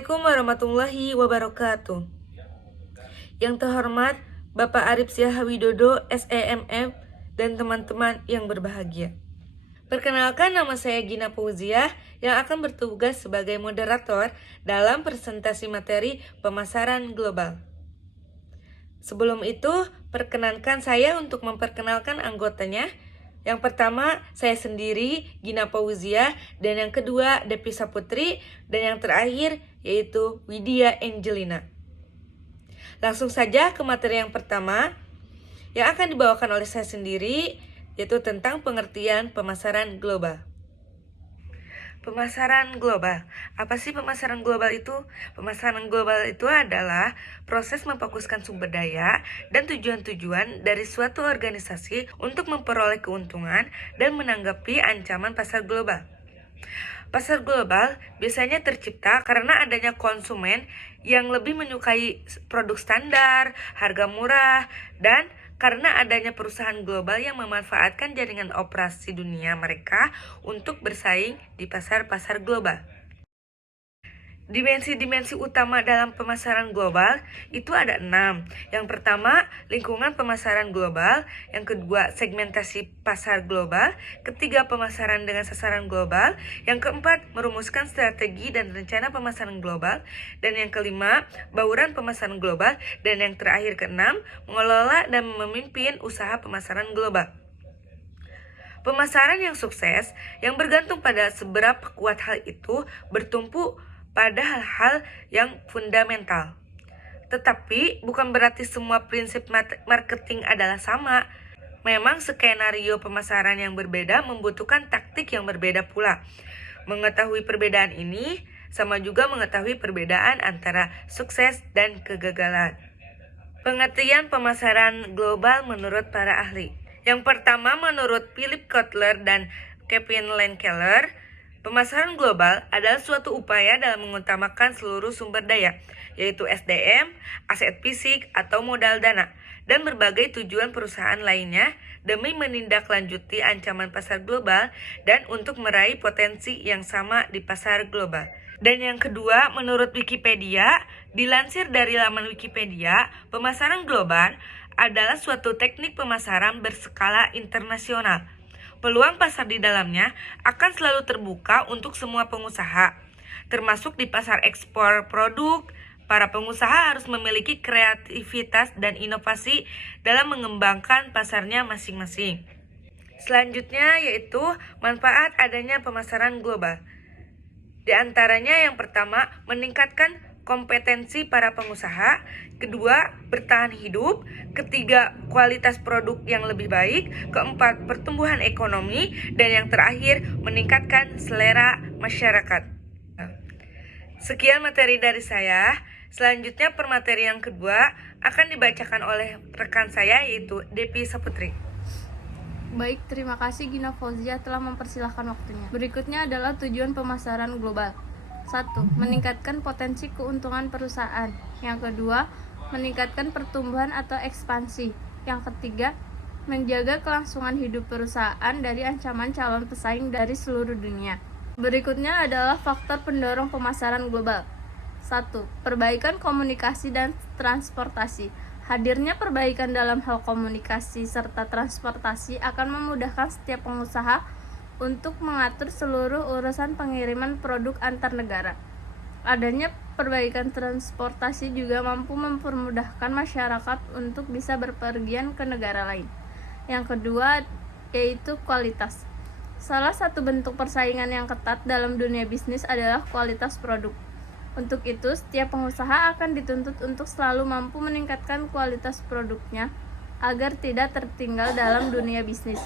Assalamualaikum warahmatullahi wabarakatuh. Yang terhormat Bapak Arif Syah Widodo, SEMM, dan teman-teman yang berbahagia. Perkenalkan, nama saya Gina Fauziah yang akan bertugas sebagai moderator dalam presentasi materi pemasaran global. Sebelum itu, perkenankan saya untuk memperkenalkan anggotanya. Yang pertama, saya sendiri, Gina Fauziah, dan yang kedua, Depi Saputri, dan yang terakhir, yaitu Widya Angelina. Langsung saja ke materi yang pertama, yang akan dibawakan oleh saya sendiri, yaitu tentang pengertian pemasaran global. Pemasaran global. Apa sih pemasaran global itu? Pemasaran global itu adalah proses memfokuskan sumber daya dan tujuan-tujuan dari suatu organisasi untuk memperoleh keuntungan dan menanggapi ancaman pasar global. Pasar global biasanya tercipta karena adanya konsumen yang lebih menyukai produk standar, harga murah, dan karena adanya perusahaan global yang memanfaatkan jaringan operasi dunia mereka untuk bersaing di pasar-pasar global. Dimensi-dimensi utama dalam pemasaran global itu ada 6. Yang pertama, lingkungan pemasaran global. Yang kedua, segmentasi pasar global. Ketiga, pemasaran dengan sasaran global. Yang keempat, merumuskan strategi dan rencana pemasaran global. Dan yang kelima, bauran pemasaran global. Dan yang terakhir keenam, mengelola dan memimpin usaha pemasaran global. Pemasaran yang sukses, yang bergantung pada seberapa kuat hal itu, bertumpu pada hal-hal yang fundamental. Tetapi bukan berarti semua prinsip marketing adalah sama. Memang skenario pemasaran yang berbeda membutuhkan taktik yang berbeda pula. Mengetahui perbedaan ini sama juga mengetahui perbedaan antara sukses dan kegagalan. Pengertian pemasaran global menurut para ahli. Yang pertama, menurut Philip Kotler dan Kevin Keller, pemasaran global adalah suatu upaya dalam mengutamakan seluruh sumber daya, yaitu SDM, aset fisik, atau modal dana, dan berbagai tujuan perusahaan lainnya demi menindaklanjuti ancaman pasar global dan untuk meraih potensi yang sama di pasar global. Dan yang kedua, menurut Wikipedia, dilansir dari laman Wikipedia, pemasaran global adalah suatu teknik pemasaran berskala internasional. Peluang pasar di dalamnya akan selalu terbuka untuk semua pengusaha, termasuk di pasar ekspor produk. Para pengusaha harus memiliki kreativitas dan inovasi dalam mengembangkan pasarnya masing-masing. Selanjutnya yaitu manfaat adanya pemasaran global. Di antaranya yang pertama, meningkatkan kompetensi para pengusaha. Kedua, bertahan hidup. Ketiga, kualitas produk yang lebih baik. Keempat, pertumbuhan ekonomi. Dan yang terakhir, meningkatkan selera masyarakat. Sekian materi dari saya. Selanjutnya permateri yang kedua akan dibacakan oleh rekan saya, yaitu Depi Saputri. Baik, terima kasih Gina Fauziah telah mempersilahkan waktunya. Berikutnya adalah tujuan pemasaran global. 1. Meningkatkan potensi keuntungan perusahaan. Yang kedua, meningkatkan pertumbuhan atau ekspansi. Yang ketiga, menjaga kelangsungan hidup perusahaan dari ancaman calon pesaing dari seluruh dunia. Berikutnya adalah faktor pendorong pemasaran global. 1. Perbaikan komunikasi dan transportasi. Hadirnya perbaikan dalam hal komunikasi serta transportasi akan memudahkan setiap pengusaha untuk mengatur seluruh urusan pengiriman produk antar negara. Adanya perbaikan transportasi juga mampu mempermudahkan masyarakat untuk bisa berpergian ke negara lain. Yang kedua yaitu kualitas. Salah satu bentuk persaingan yang ketat dalam dunia bisnis adalah kualitas produk. Untuk itu, setiap pengusaha akan dituntut untuk selalu mampu meningkatkan kualitas produknya agar tidak tertinggal dalam dunia bisnis.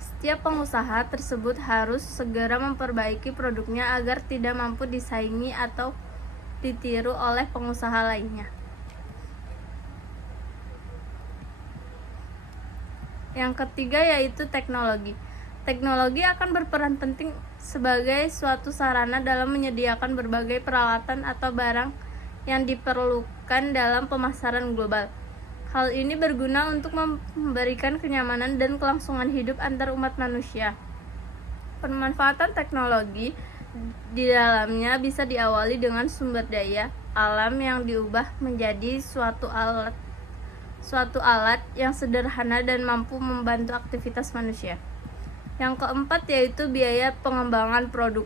Setiap pengusaha tersebut harus segera memperbaiki produknya agar tidak mampu disaingi atau ditiru oleh pengusaha lainnya. Yang ketiga yaitu teknologi. Teknologi akan berperan penting sebagai suatu sarana dalam menyediakan berbagai peralatan atau barang yang diperlukan dalam pemasaran global. Hal ini berguna untuk memberikan kenyamanan dan kelangsungan hidup antar umat manusia. Pemanfaatan teknologi di dalamnya bisa diawali dengan sumber daya alam yang diubah menjadi suatu alat yang sederhana dan mampu membantu aktivitas manusia. Yang keempat yaitu biaya pengembangan produk.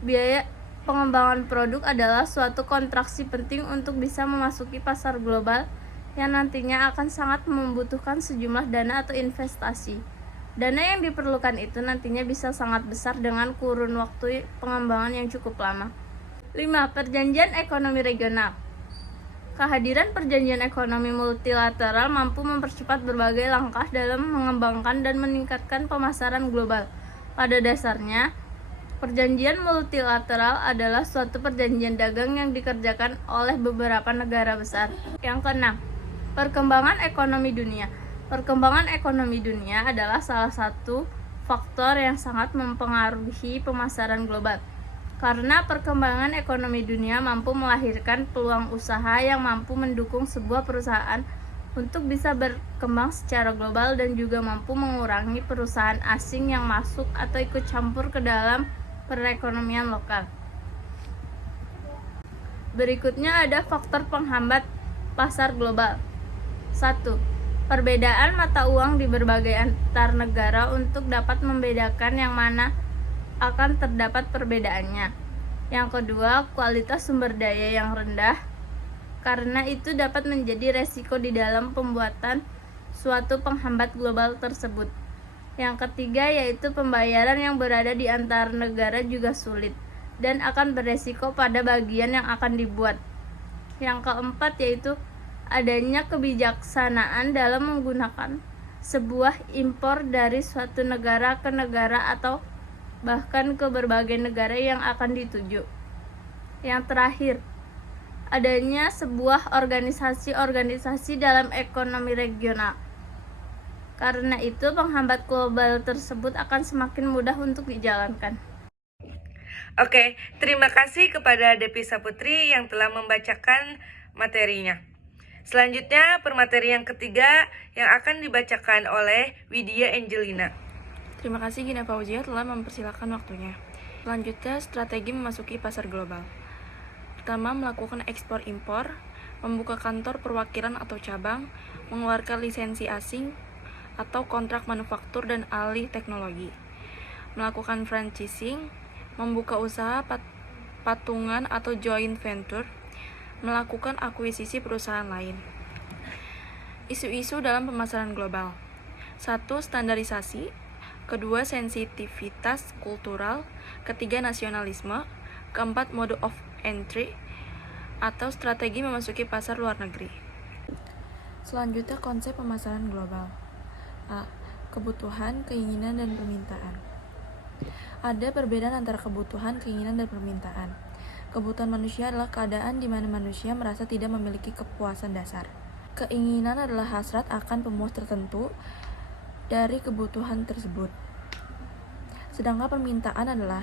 Biaya pengembangan produk adalah suatu kontraksi penting untuk bisa memasuki pasar global yang nantinya akan sangat membutuhkan sejumlah dana atau investasi. Dana yang diperlukan itu nantinya bisa sangat besar dengan kurun waktu pengembangan yang cukup lama. 5. Perjanjian ekonomi regional. Kehadiran perjanjian ekonomi multilateral mampu mempercepat berbagai langkah dalam mengembangkan dan meningkatkan pemasaran global. Pada dasarnya, perjanjian multilateral adalah suatu perjanjian dagang yang dikerjakan oleh beberapa negara besar. Yang keenam, perkembangan ekonomi dunia. Perkembangan ekonomi dunia adalah salah satu faktor yang sangat mempengaruhi pemasaran global. Karena perkembangan ekonomi dunia mampu melahirkan peluang usaha yang mampu mendukung sebuah perusahaan untuk bisa berkembang secara global dan juga mampu mengurangi perusahaan asing yang masuk atau ikut campur ke dalam perekonomian lokal. Berikutnya ada faktor penghambat pasar global. 1. Perbedaan mata uang di berbagai antar negara untuk dapat membedakan yang mana akan terdapat perbedaannya. Yang kedua, kualitas sumber daya yang rendah, karena itu dapat menjadi resiko di dalam pembuatan suatu penghambat global tersebut. Yang ketiga yaitu pembayaran yang berada di antar negara juga sulit dan akan beresiko pada bagian yang akan dibuat. Yang keempat yaitu adanya kebijaksanaan dalam menggunakan sebuah impor dari suatu negara ke negara atau bahkan ke berbagai negara yang akan dituju. Yang terakhir, adanya sebuah organisasi-organisasi dalam ekonomi regional. Karena itu, penghambat global tersebut akan semakin mudah untuk dijalankan. Oke, terima kasih kepada Depi Saputri yang telah membacakan materinya. Selanjutnya, permateri yang ketiga yang akan dibacakan oleh Widya Angelina. Terima kasih Gina Fauzia telah mempersilahkan waktunya. Selanjutnya, strategi memasuki pasar global. Pertama, melakukan ekspor-impor, membuka kantor perwakilan atau cabang, mengeluarkan lisensi asing atau kontrak manufaktur dan alih teknologi. Melakukan franchising, membuka usaha patungan atau joint venture, melakukan akuisisi perusahaan lain. Isu-isu dalam pemasaran global. 1. Standarisasi. Kedua, sensitivitas kultural. Ketiga, nasionalisme. Keempat, mode of entry atau strategi memasuki pasar luar negeri. Selanjutnya, konsep pemasaran global. A. Kebutuhan, keinginan, dan permintaan. Ada perbedaan antara kebutuhan, keinginan, dan permintaan. Kebutuhan manusia adalah keadaan di mana manusia merasa tidak memiliki kepuasan dasar. Keinginan adalah hasrat akan pemuas tertentu dari kebutuhan tersebut. Sedangkan permintaan adalah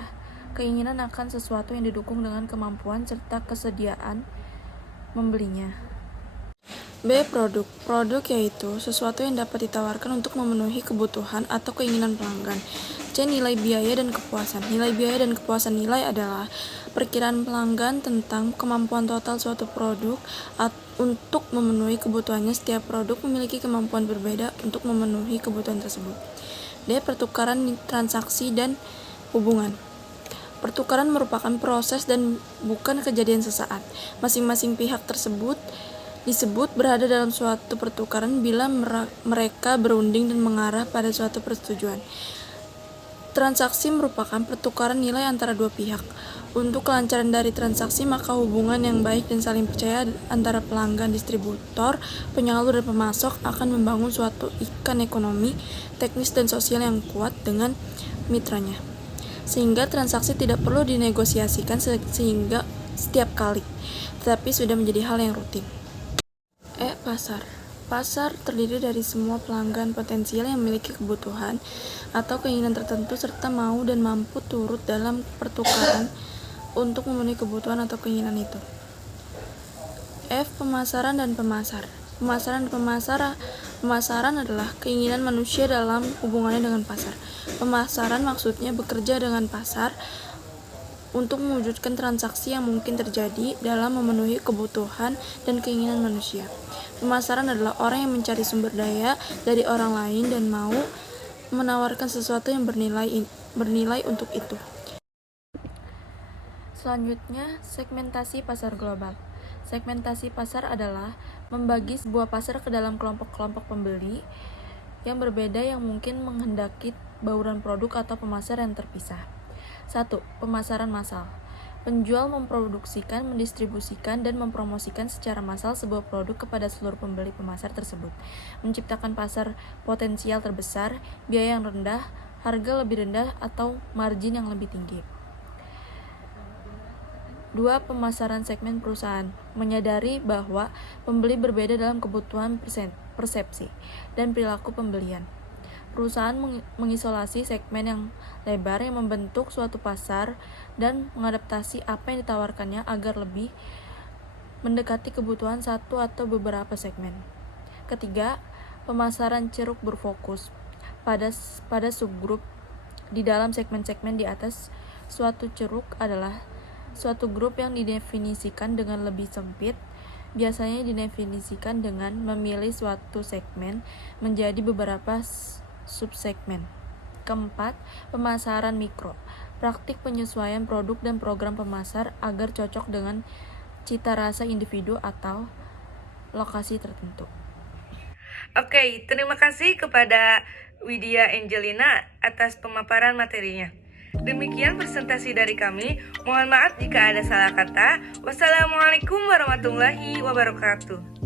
keinginan akan sesuatu yang didukung dengan kemampuan serta kesediaan membelinya. B. Produk. Produk yaitu sesuatu yang dapat ditawarkan untuk memenuhi kebutuhan atau keinginan pelanggan. C. Nilai biaya dan kepuasan. Nilai biaya dan kepuasan nilai adalah perkiraan pelanggan tentang kemampuan total suatu produk untuk memenuhi kebutuhannya. Setiap produk memiliki kemampuan berbeda untuk memenuhi kebutuhan tersebut. D. Pertukaran transaksi dan hubungan. Pertukaran merupakan proses dan bukan kejadian sesaat. Masing-masing pihak tersebut disebut berada dalam suatu pertukaran bila mereka berunding dan mengarah pada suatu persetujuan. Transaksi merupakan pertukaran nilai antara dua pihak. Untuk kelancaran dari transaksi, maka hubungan yang baik dan saling percaya antara pelanggan, distributor, penyalur, dan pemasok akan membangun suatu ikan ekonomi, teknis, dan sosial yang kuat dengan mitranya. Sehingga transaksi tidak perlu dinegosiasikan sehingga setiap kali, tetapi sudah menjadi hal yang rutin. Pasar. Pasar terdiri dari semua pelanggan potensial yang memiliki kebutuhan atau keinginan tertentu serta mau dan mampu turut dalam pertukaran untuk memenuhi kebutuhan atau keinginan itu. Pemasaran dan pemasar. Pemasaran adalah keinginan manusia dalam hubungannya dengan pasar. Pemasaran maksudnya bekerja dengan pasar untuk mewujudkan transaksi yang mungkin terjadi dalam memenuhi kebutuhan dan keinginan manusia. Pemasaran adalah orang yang mencari sumber daya dari orang lain dan mau menawarkan sesuatu yang bernilai untuk itu. Selanjutnya, segmentasi pasar global. Segmentasi pasar adalah membagi sebuah pasar ke dalam kelompok-kelompok pembeli yang berbeda yang mungkin menghendaki bauran produk atau pemasar yang terpisah. 1. Pemasaran massal. Penjual memproduksikan, mendistribusikan, dan mempromosikan secara massal sebuah produk kepada seluruh pembeli pemasar tersebut, menciptakan pasar potensial terbesar, biaya yang rendah, harga lebih rendah, atau margin yang lebih tinggi. 2. Pemasaran segmen perusahaan. Menyadari bahwa pembeli berbeda dalam kebutuhan persepsi dan perilaku pembelian. Perusahaan mengisolasi segmen yang lebar yang membentuk suatu pasar dan mengadaptasi apa yang ditawarkannya agar lebih mendekati kebutuhan satu atau beberapa segmen. 3. Pemasaran ceruk berfokus pada subgrup di dalam segmen-segmen di atas. Suatu ceruk adalah suatu grup yang didefinisikan dengan lebih sempit, biasanya didefinisikan dengan memilih suatu segmen menjadi beberapa subsegmen. 4. Pemasaran mikro. Praktik penyesuaian produk dan program pemasar agar cocok dengan cita rasa individu atau lokasi tertentu. Oke, terima kasih kepada Widya Angelina atas pemaparan materinya. Demikian presentasi dari kami. Mohon maaf jika ada salah kata. Wassalamualaikum warahmatullahi wabarakatuh.